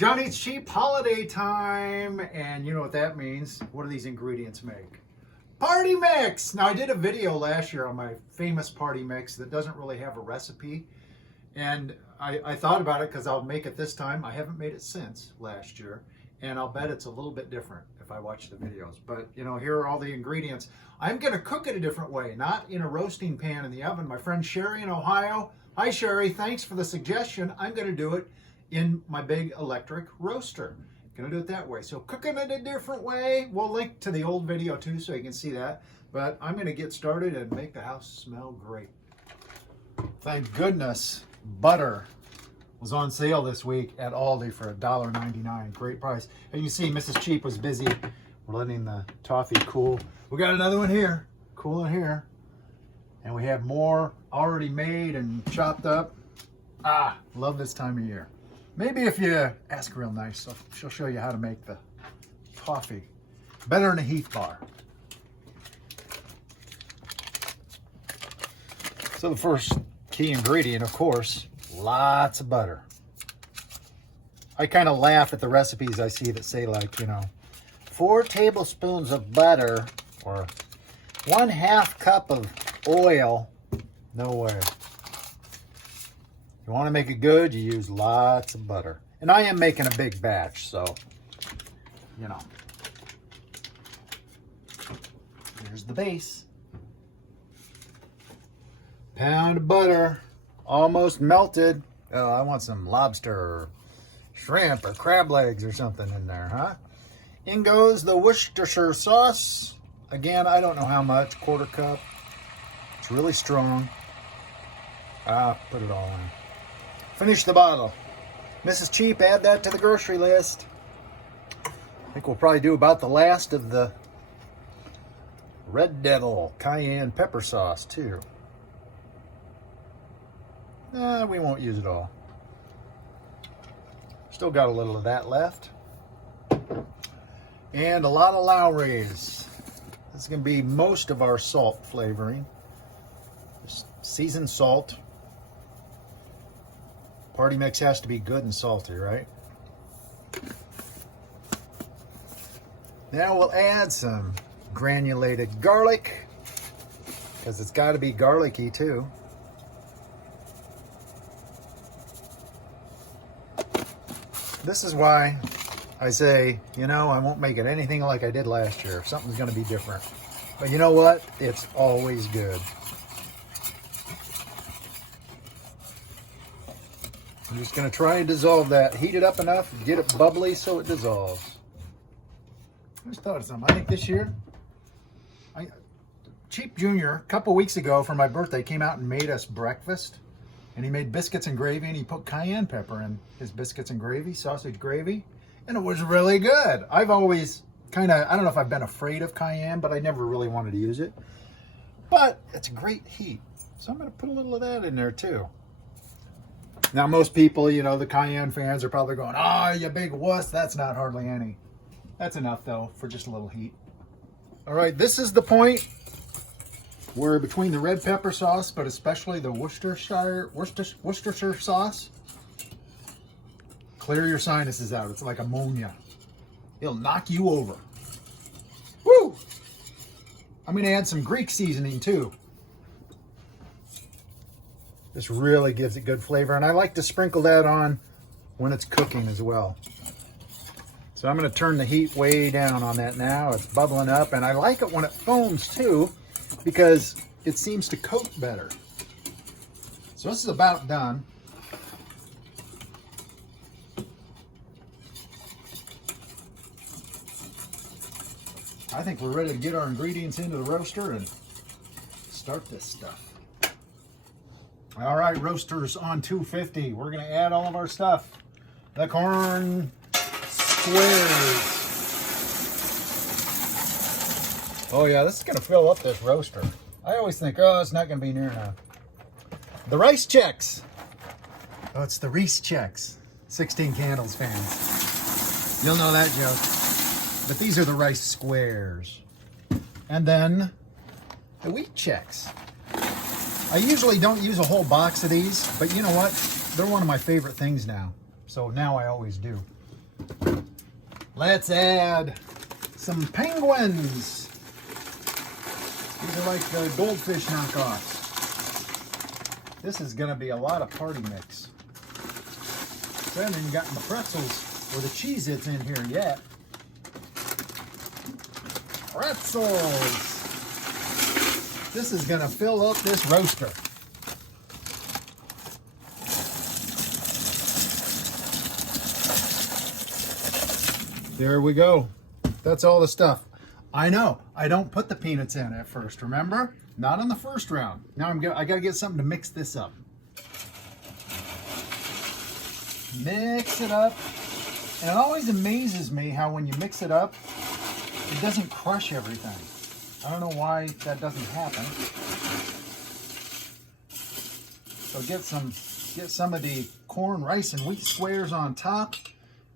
Johnny's Cheap holiday time, and you know what that means. What do these ingredients make? Party mix! Now, I did a video last year on my famous party mix that doesn't really have a recipe, and I thought about it because I'll make it this time. I haven't made it since last year, and I'll bet it's a little bit different if I watch the videos. But, you know, here are all the ingredients. I'm going to cook it a different way, not in a roasting pan in the oven. My friend Sherry in Ohio, hi Sherry, thanks for the suggestion. I'm going to do it in my big electric roaster. Gonna do it that way. So cooking it a different way. We'll link to the old video too so you can see that. But I'm gonna get started and make the house smell great. Thank goodness butter was on sale this week at Aldi for $1.99. Great price. And you see Mrs. Cheap was busy. We're letting the toffee cool. We got another one here, cooling here. And we have more already made and chopped up. Ah, love this time of year. Maybe if you ask real nice, she'll show you how to make the toffee better than a Heath bar. So the first key ingredient, of course, lots of butter. I kind of laugh at the recipes I see that say, like, you know, 4 tablespoons of butter or 1/2 cup of oil. No way. You want to make it good, you use lots of butter. And I am making a big batch, so, you know. Here's the base. Pound of butter, almost melted. Oh, I want some lobster or shrimp or crab legs or something in there, huh? In goes the Worcestershire sauce. Again, I don't know how much, 1/4 cup. It's really strong. Put it all in. Finish the bottle. Mrs. Cheap, add that to the grocery list. I think we'll probably do about the last of the Red Devil cayenne pepper sauce too. We won't use it all. Still got a little of that left. And a lot of Lowry's. This is going to be most of our salt flavoring. Just seasoned salt. Party mix has to be good and salty, right? Now we'll add some granulated garlic, because it's got to be garlicky too. This is why I say, you know, I won't make it anything like I did last year. Something's going to be different. But you know what? It's always good. I'm just going to try and dissolve that. Heat it up enough, get it bubbly so it dissolves. I just thought of something. I think this year, Cheap Jr., a couple weeks ago for my birthday, came out and made us breakfast. And he made biscuits and gravy, and he put cayenne pepper in his biscuits and gravy, sausage gravy. And it was really good. I've always kind of, I don't know if I've been afraid of cayenne, but I never really wanted to use it. But it's a great heat. So I'm going to put a little of that in there too. Now, most people, you know, the cayenne fans are probably going, oh, you big wuss. That's not hardly any. That's enough, though, for just a little heat. All right, this is the point where between the red pepper sauce, but especially the Worcestershire sauce, clear your sinuses out. It's like ammonia. It'll knock you over. Woo! I'm going to add some Greek seasoning, too. This really gives it good flavor, and I like to sprinkle that on when it's cooking as well. So I'm going to turn the heat way down on that now. It's bubbling up, and I like it when it foams too, because it seems to coat better. So this is about done. I think we're ready to get our ingredients into the roaster and start this stuff. All right, roaster's on 250. We're going to add all of our stuff. The corn squares. Oh yeah, this is going to fill up this roaster. I always think, oh, it's not going to be near enough. The rice checks. Oh, it's the Reese checks. 16 Candles fans. You'll know that joke. But these are the rice squares. And then the wheat checks. I usually don't use a whole box of these, but you know what? They're one of my favorite things now. So now I always do. Let's add some penguins. These are like the goldfish knockoffs. This is gonna be a lot of party mix. So I haven't even gotten the pretzels or the Cheez-Its in here yet. Pretzels. This is gonna fill up this roaster. There we go. That's all the stuff. I know, I don't put the peanuts in at first, remember? Not on the first round. Now I gotta get something to mix this up. Mix it up. And it always amazes me how when you mix it up, it doesn't crush everything. I don't know why that doesn't happen. So get some of the corn, rice, and wheat squares on top.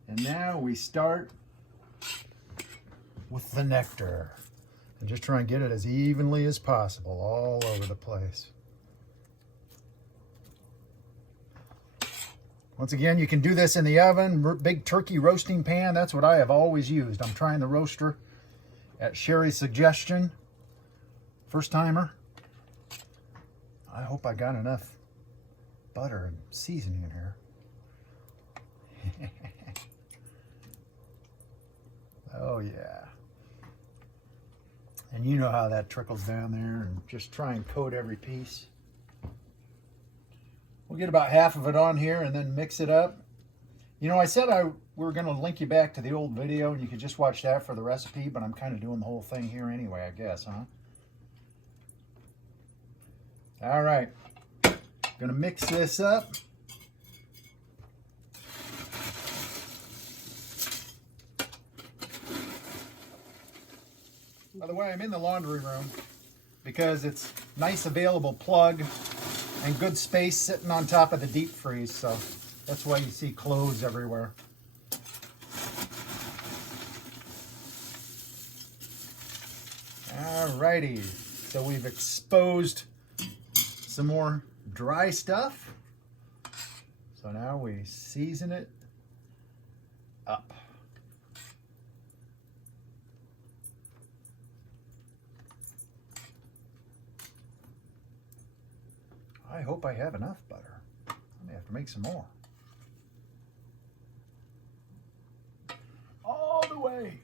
And now we start with the nectar. And just try and get it as evenly as possible all over the place. Once again, you can do this in the oven, big turkey roasting pan. That's what I have always used. I'm trying the roaster at Sherry's suggestion. First timer. I hope I got enough butter and seasoning in here. Oh yeah. And you know how that trickles down there, and just try and coat every piece. We'll get about half of it on here and then mix it up. You know, I said we were going to link you back to the old video and you could just watch that for the recipe, but I'm kind of doing the whole thing here anyway, I guess, huh? All right. Going to mix this up. By the way, I'm in the laundry room because it's nice available plug and good space sitting on top of the deep freeze, so that's why you see clothes everywhere. Alrighty, so we've exposed some more dry stuff. So now we season it up. I hope I have enough butter. I may have to make some more. All the way.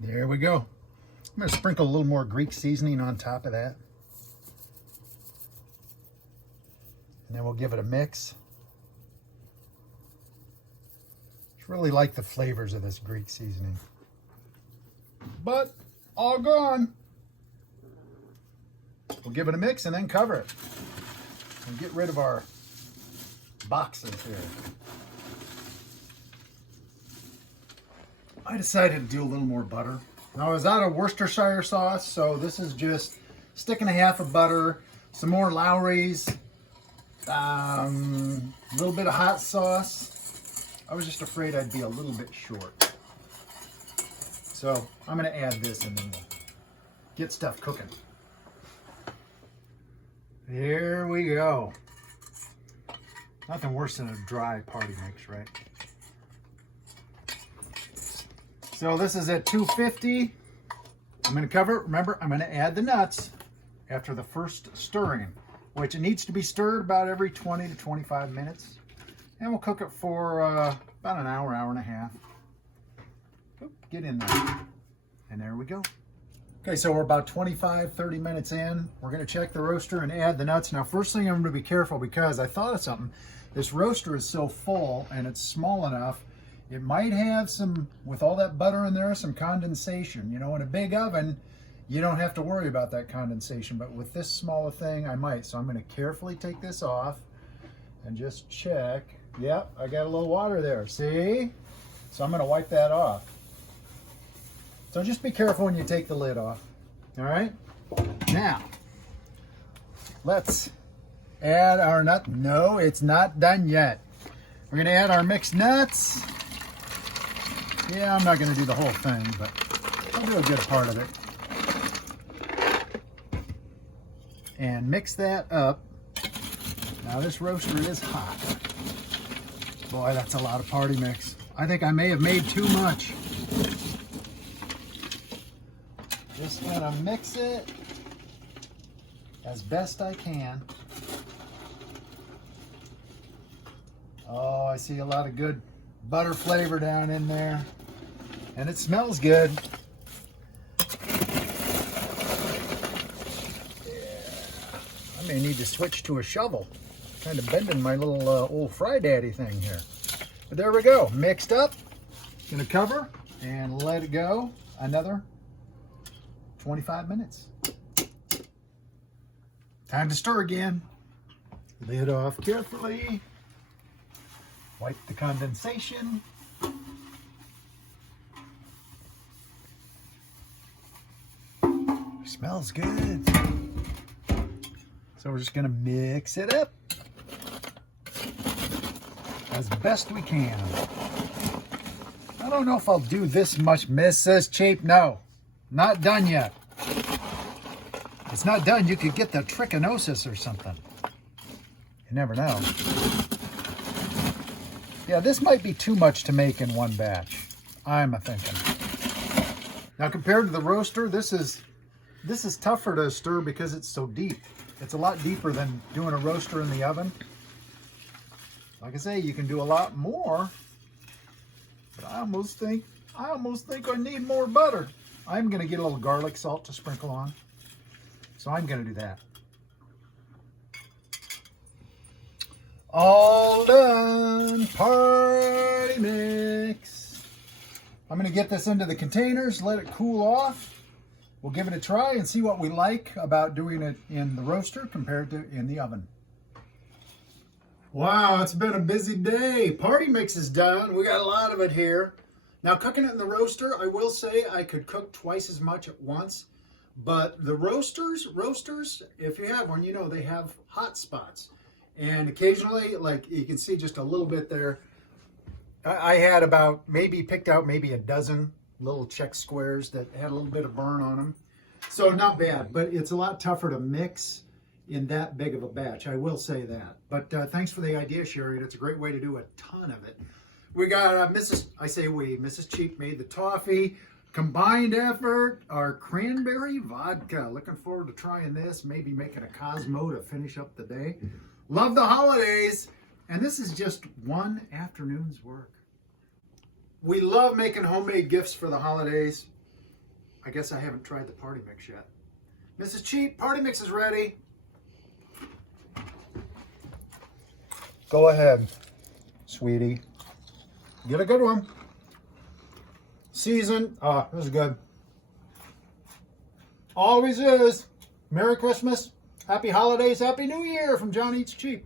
There we go. I'm going to sprinkle a little more Greek seasoning on top of that. And then we'll give it a mix. Really like the flavors of this Greek seasoning, but all gone. We'll give it a mix and then cover it and get rid of our boxes here. I decided to do a little more butter. Now I was out of Worcestershire sauce, so this is just stick and a half of butter, some more Lawry's, a little bit of hot sauce. I was just afraid I'd be a little bit short. So I'm going to add this and then we'll get stuff cooking. There we go. Nothing worse than a dry party mix, right? So this is at 250. I'm going to cover it. Remember, I'm going to add the nuts after the first stirring, which it needs to be stirred about every 20 to 25 minutes. And we'll cook it for about an hour, hour and a half. Oop, get in there. And there we go. Okay, so we're about 25, 30 minutes in. We're going to check the roaster and add the nuts. Now, first thing I'm going to be careful because I thought of something. This roaster is so full and it's small enough, it might have some, with all that butter in there, some condensation. You know, in a big oven, you don't have to worry about that condensation. But with this smaller thing, I might. So I'm going to carefully take this off and just check. Yep, I got a little water there, see? So I'm gonna wipe that off. So just be careful when you take the lid off, all right? Now, let's add our nut. No, it's not done yet. We're gonna add our mixed nuts. Yeah, I'm not going to do the whole thing, but I'll do a good part of it. And mix that up. Now this roaster is hot. Boy, that's a lot of party mix. I think I may have made too much. Just gonna mix it as best I can. Oh, I see a lot of good butter flavor down in there. And it smells good. Yeah. I may need to switch to a shovel. Kind of bending my little old Fry Daddy thing here. But there we go, mixed up. Gonna cover and let it go another 25 minutes. Time to stir again. Lid off carefully. Wipe the condensation. Smells good. So we're just gonna mix it up as best we can. I don't know if I'll do this much, Mrs. Cheap. No, not done yet. If it's not done, you could get the trichinosis or something. You never know. Yeah, this might be too much to make in one batch. I'm thinking. Now compared to the roaster, this is tougher to stir because it's so deep. It's a lot deeper than doing a roaster in the oven. Like I say, you can do a lot more, but I almost think I need more butter. I'm gonna get a little garlic salt to sprinkle on. So I'm gonna do that. All done, party mix. I'm gonna get this into the containers, let it cool off. We'll give it a try and see what we like about doing it in the roaster compared to in the oven. Wow, it's been a busy day. Party mix is done. We got a lot of it here. Now cooking it in the roaster, I will say I could cook twice as much at once, but the roasters, if you have one, you know they have hot spots. And occasionally, like you can see just a little bit there, I had picked out maybe a dozen little check squares that had a little bit of burn on them. So not bad, but it's a lot tougher to mix in that big of a batch, I will say that. But thanks for the idea, Sherry. It's a great way to do a ton of it. We got Mrs. Cheap made the toffee. Combined effort, our cranberry vodka. Looking forward to trying this, maybe making a Cosmo to finish up the day. Love the holidays. And this is just one afternoon's work. We love making homemade gifts for the holidays. I guess I haven't tried the party mix yet. Mrs. Cheap, party mix is ready. Go ahead, sweetie. Get a good one. Season. Oh, this is good. Always is. Merry Christmas. Happy holidays. Happy New Year from John Eats Cheap.